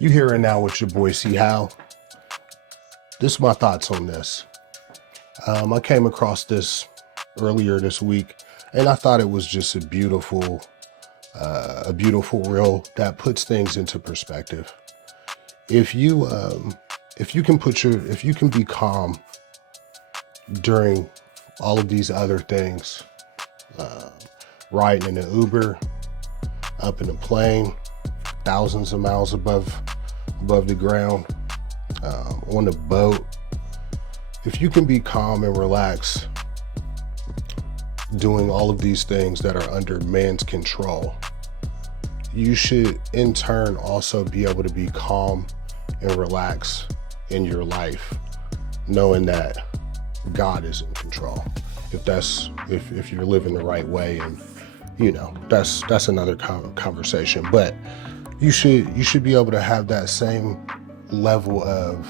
You here and now with your boy C How. This is my thoughts on this. I came across this earlier this week, and I thought it was just a beautiful reel that puts things into perspective. If you can be calm during all of these other things, riding in an Uber, up in a plane, thousands of miles above the ground, on a boat. If you can be calm and relaxed doing all of these things that are under man's control, you should in turn also be able to be calm and relaxed in your life, knowing that God is in control. If you're living the right way, and that's another conversation. But you should be able to have that same level of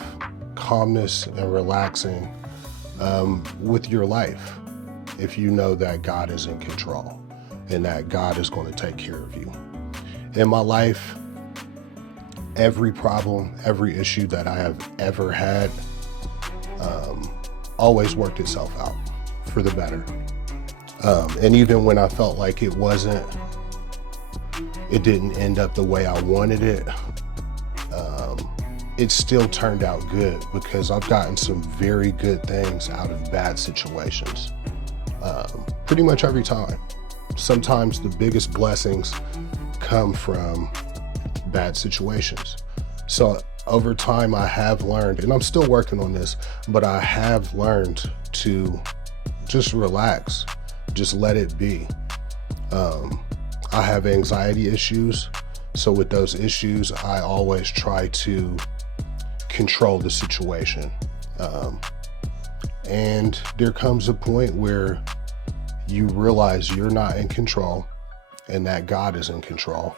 calmness and relaxing with your life, if you know that God is in control and that God is going to take care of you. In my life, every problem, every issue that I have ever had always worked itself out for the better. And even when I felt like it didn't end up the way I wanted it, it still turned out good, because I've gotten some very good things out of bad situations. Pretty much every time. Sometimes the biggest blessings come from bad situations. So over time, I have learned, and I'm still working on this, but I have learned to just relax, just let it be. I have anxiety issues. So with those issues, I always try to control the situation. And there comes a point where you realize you're not in control and that God is in control.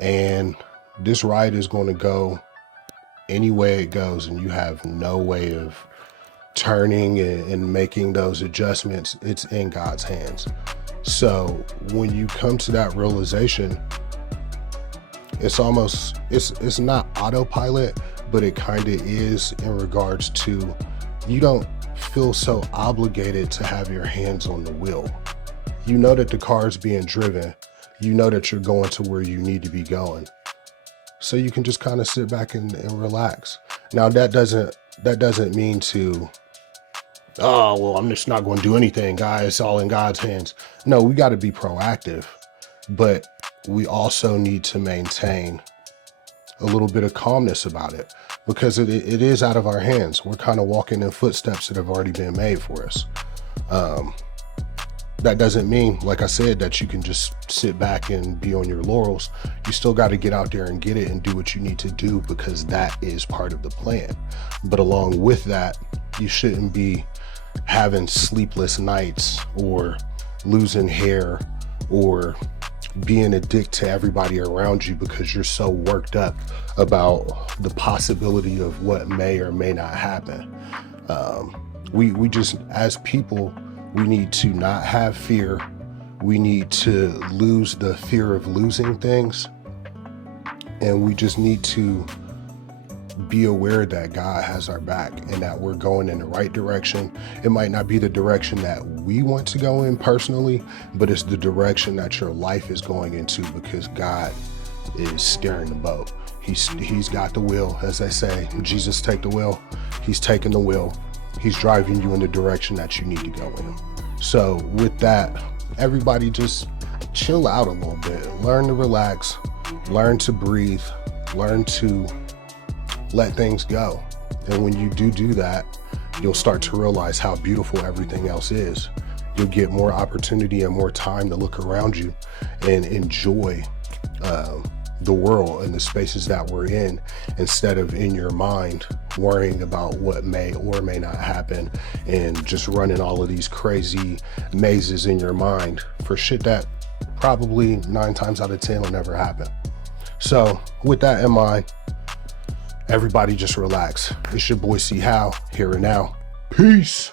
And this ride is going to go any way it goes, and you have no way of turning and making those adjustments. It's in God's hands. So when you come to that realization, it's not autopilot, but it kind of is, in regards to, you don't feel so obligated to have your hands on the wheel. You know that the car is being driven. You know that you're going to where you need to be going. So you can just kind of sit back and relax. Now that doesn't mean to, oh, well, I'm just not going to do anything, guys. It's all in God's hands. No, we got to be proactive, but we also need to maintain a little bit of calmness about it, because it is out of our hands. We're kind of walking in footsteps that have already been made for us. That doesn't mean, like I said, that you can just sit back and be on your laurels. You still got to get out there and get it and do what you need to do, because that is part of the plan. But along with that, you shouldn't be having sleepless nights or losing hair or being a dick to everybody around you because you're so worked up about the possibility of what may or may not happen. We just, as people, we need to not have fear. We need to lose the fear of losing things. And we just need to be aware that God has our back and that we're going in the right direction. It might not be the direction that we want to go in personally, but it's the direction that your life is going into, because God is steering the boat. He's got the wheel, as they say. Jesus take the wheel. He's taking the wheel. He's driving you in the direction that you need to go in. So with that, everybody just chill out a little bit. Learn to relax. Learn to breathe. Learn to let things go. And when you do that, you'll start to realize how beautiful everything else is. You'll get more opportunity and more time to look around you and enjoy the world and the spaces that we're in, instead of in your mind worrying about what may or may not happen and just running all of these crazy mazes in your mind for shit that probably 9 times out of 10 will never happen. So with that in mind, everybody just relax. It's your boy C How, here and now. Peace.